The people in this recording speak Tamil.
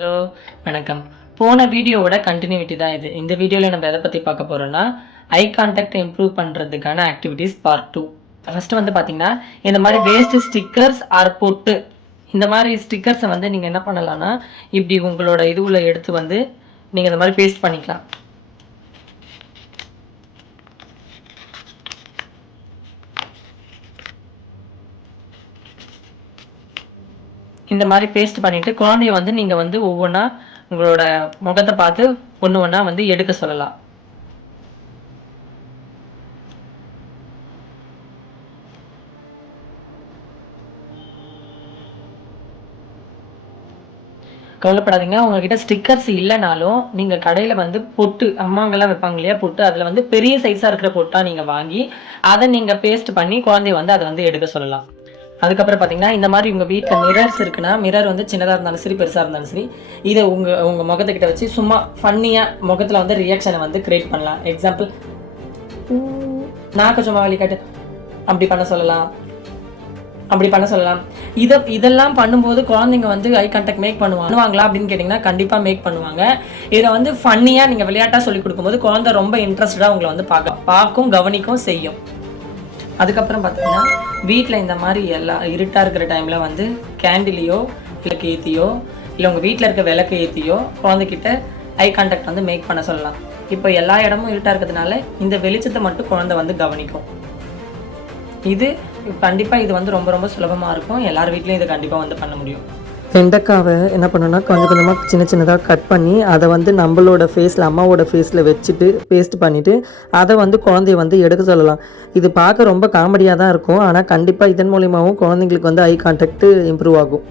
ஹலோ, வணக்கம். போன வீடியோவோட கண்டினியூட்டி தான் இது. இந்த வீடியோவில் நம்ம எதை பற்றி பார்க்க போகிறோம்னா, ஐ கான்டாக்ட் இம்ப்ரூவ் பண்ணுறதுக்கான ஆக்டிவிட்டீஸ் பார்ட் 2. ஃபஸ்ட்டு வந்து பார்த்தீங்கன்னா, இந்த மாதிரி வேஸ்ட்டு ஸ்டிக்கர்ஸ் ஆர் பொட்டு இந்த மாதிரி ஸ்டிக்கர்ஸை வந்து நீங்கள் என்ன பண்ணலாம்னா, இப்படி உங்களோட இதுவுல எடுத்து வந்து நீங்கள் இந்த மாதிரி பேஸ்ட் பண்ணிக்கலாம். இந்த மாதிரி பேஸ்ட் பண்ணிவிட்டு குழந்தைய வந்து நீங்கள் வந்து ஒவ்வொன்றா உங்களோட முகத்தை பார்த்து ஒன்று ஒன்றா வந்து எடுக்க சொல்லலாம். கவலைப்படாதீங்க. உங்ககிட்ட ஸ்டிக்கர்ஸ் இல்லைனாலும் நீங்கள் கடையில் வந்து பொட்டு அம்மாங்கெல்லாம் வைப்பாங்க இல்லையா பொட்டு, அதில் வந்து பெரிய சைஸாக இருக்கிற பொட்டாக நீங்கள் வாங்கி அதை நீங்கள் பேஸ்ட் பண்ணி குழந்தைய வந்து அதை வந்து எடுக்க சொல்லலாம். அதுக்கப்புறம் பார்த்தீங்கன்னா, இந்த மாதிரி உங்கள் வீட்டில் மிரர்ஸ் இருக்குன்னா, மிரர் வந்து சின்னதாக இருந்தாலும் சரி பெருசாக இருந்தாலும் சரி, இதை உங்கள் முகத்துக்கிட்ட வச்சு சும்மா ஃபன்னியாக முகத்தில் வந்து ரியாக்ஷனை வந்து கிரியேட் பண்ணலாம். எக்ஸாம்பிள், நாக்கு சும்மா வலிக்காட்டு அப்படி பண்ண சொல்லலாம். இதெல்லாம் பண்ணும்போது குழந்தைங்க வந்து ஐ கான்டாக்ட் மேக் பண்ணுவாங்களா அப்படின்னு கேட்டிங்கன்னா கண்டிப்பாக மேக் பண்ணுவாங்க. இதை வந்து ஃபன்னியாக நீங்கள் விளையாட்டாக சொல்லிக் கொடுக்கும்போது குழந்தை ரொம்ப இன்ட்ரெஸ்டடாக உங்களை வந்து பார்க்கும் கவனிக்கும் செய்யும். அதுக்கப்புறம் பார்த்தீங்கன்னா, வீட்டில் இந்த மாதிரி இருட்டாக இருக்கிற டைமில் வந்து கேண்டிலையோ விளக்கு ஏற்றியோ இல்லை உங்கள் வீட்டில் இருக்க விளக்கு ஏற்றியோ குழந்தைகிட்ட ஐ கான்டாக்ட் வந்து மேக் பண்ண சொல்லலாம். இப்போ எல்லா இடமும் இருட்டாக இருக்கிறதுனால இந்த வெளிச்சத்தை மட்டும் குழந்தை வந்து கவனிக்கும். இது கண்டிப்பாக இது வந்து ரொம்ப ரொம்ப சுலபமாக இருக்கும். எல்லார் வீட்லேயும் இதை கண்டிப்பாக வந்து பண்ண முடியும். வெண்டைக்காவை என்ன பண்ணணும்னா கொஞ்சம் கொஞ்சமாக சின்ன சின்னதாக கட் பண்ணி அதை வந்து நம்மளோட ஃபேஸில் அம்மாவோட ஃபேஸில் வச்சுட்டு பேஸ்ட் பண்ணிவிட்டு அதை வந்து குழந்தைய வந்து எடுக்க சொல்லலாம். இது பார்க்க ரொம்ப காமெடியாக தான் இருக்கும். ஆனால் கண்டிப்பாக இதன் மூலிமாவும் குழந்தைங்களுக்கு வந்து ஐ கான்டாக்ட் இம்ப்ரூவ் ஆகும்.